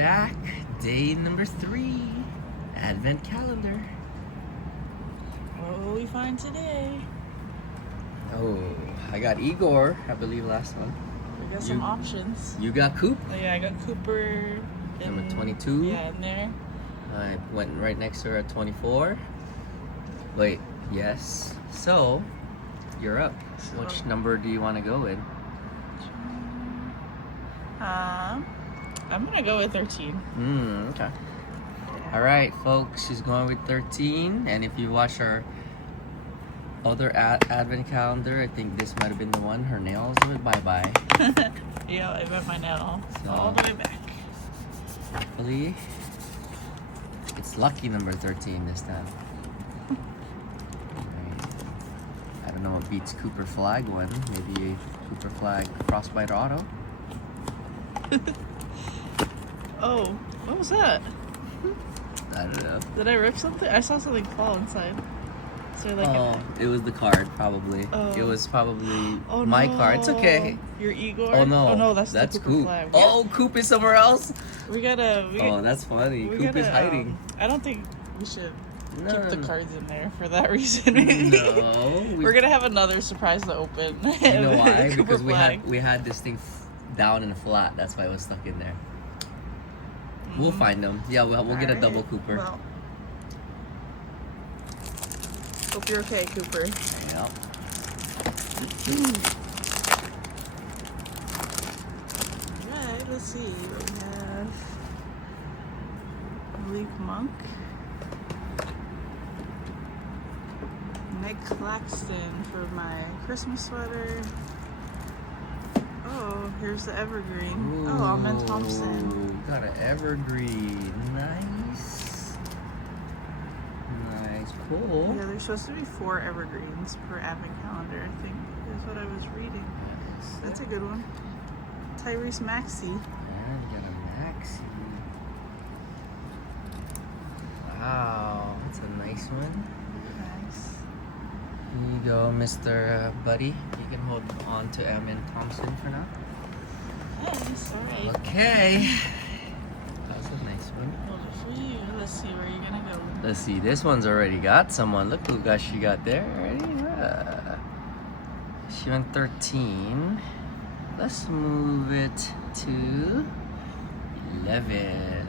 back. Day number 3. Advent calendar. What will we find today? Oh, I got Igor, I believe last one. We got some options. You got Coop? Oh, yeah, I got Cooper. Number 22. Yeah, in there. I went right next to her at 24. Wait, yes. So, you're up. So- Which number do you want to go with? I'm gonna go with 13. Okay. All right, folks. She's going with 13. And if you watch our other advent calendar, I think this might have been the one. Her nails went bye-bye. Yeah, I bet my nail So- all the way back. Hopefully, it's lucky number 13 this time. I don't know what beats Cooper Flag one. Maybe Cooper Flag Frostbite Auto. Oh, what was that? I don't know. Did I rip something? I saw something fall inside. Is there like It was the card, probably. Oh. It was probably Oh, my no. card. It's okay. Your Igor? Oh no. Oh no, that's the Cooper Coop. flag. Oh, Coop is somewhere else. We gotta. Oh, that's funny. we Coop is gotta, hiding. I don't think we should No, keep the no, cards in there for that reason. no. We're gonna have another surprise to open. You know why? Cooper Because flag. we had this thing down in a flat. That's why it was stuck in there. We'll find them. Yeah, we'll get a Alright. double Cooper. Well, hope you're okay, Cooper. Yeah. Alright, let's see. We have Malik Monk, Nick Claxton for my Christmas sweater. Oh, here's the evergreen. Oh, Almond Thompson. Ooh, got an evergreen. Nice. Nice. Cool. Yeah, there's supposed to be 4 evergreens per advent calendar, I think. That's what I was reading. That's a good one. Tyrese Maxey. And you got a Maxi. Wow, that's a nice one. Nice. Here you go, Mr. Buddy. You can hold on to Almond Thompson for now. Nice, alright. Okay. That's a nice one. Hold it for you. Let's see where you're gonna go. Let's see, this one's already got someone. Look who she got there already. She went 13. Let's move it to 11.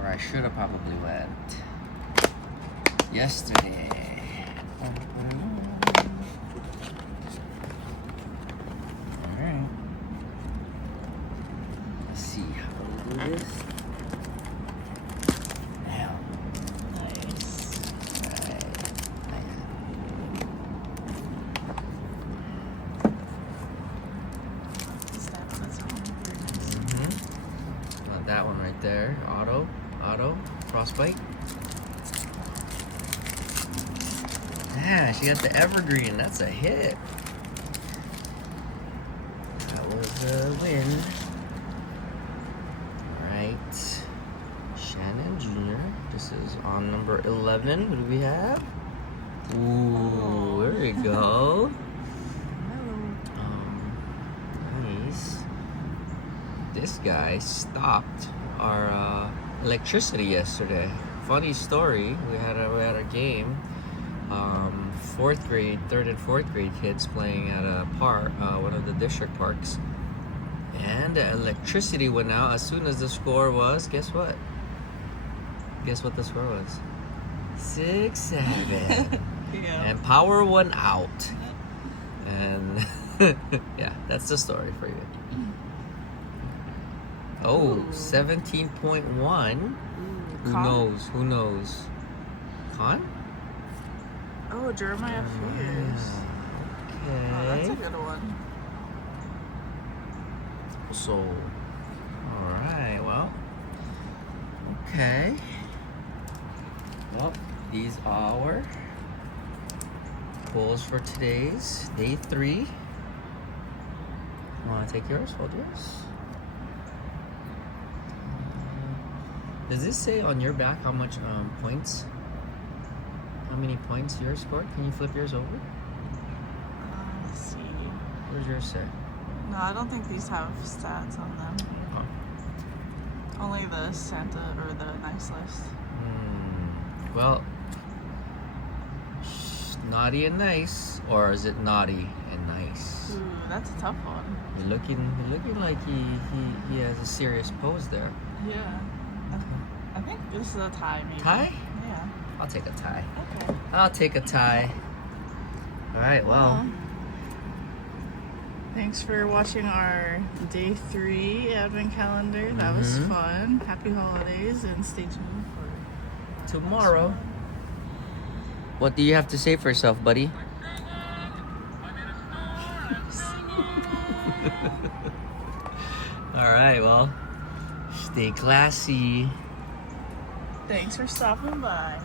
Or I should have probably went yesterday. Alright. Let's see how we do this. Now. Nice. What's that? That's one. Very nice. That one right there. Auto. Frostbite. Yeah, she got the evergreen. That's a hit. That was a win. Alright. Shannon Jr. This is on number 11. What do we have? Ooh, there we go. Nice. This guy stopped our electricity yesterday. Funny story. We had a game. 4th grade, 3rd and 4th grade kids playing at a park, one of the district parks, and the electricity went out as soon as the score was. Guess what? Guess what the score was? 6-7. Yeah. And power went out. And yeah, that's the story for you. Oh, Ooh. 17.1. Who Con? knows? Who knows? Con? Oh, Jeremiah Fears. Oh, that's a Okay. good one. So, alright, well. Okay. Well, these are our pulls for today's day 3. Want to take yours? Hold yours. Does this say on your back how much points? How many points yours scored? Can you flip yours over? Let's see. What does yours say? No, I don't think these have stats on them. Only the Santa or the nice list. Well, naughty and nice, or is it naughty and nice? Ooh, that's a tough one. You're looking like he has a serious pose there. Yeah. I think this is a tie, maybe. Tie? Yeah. I'll take a tie. Okay. I'll take a tie. All right. Well. Thanks for watching our day 3 advent calendar. That was fun. Happy holidays, and stay tuned for Tomorrow. What do you have to say for yourself, buddy? All right. Well, stay classy. Thanks for stopping by.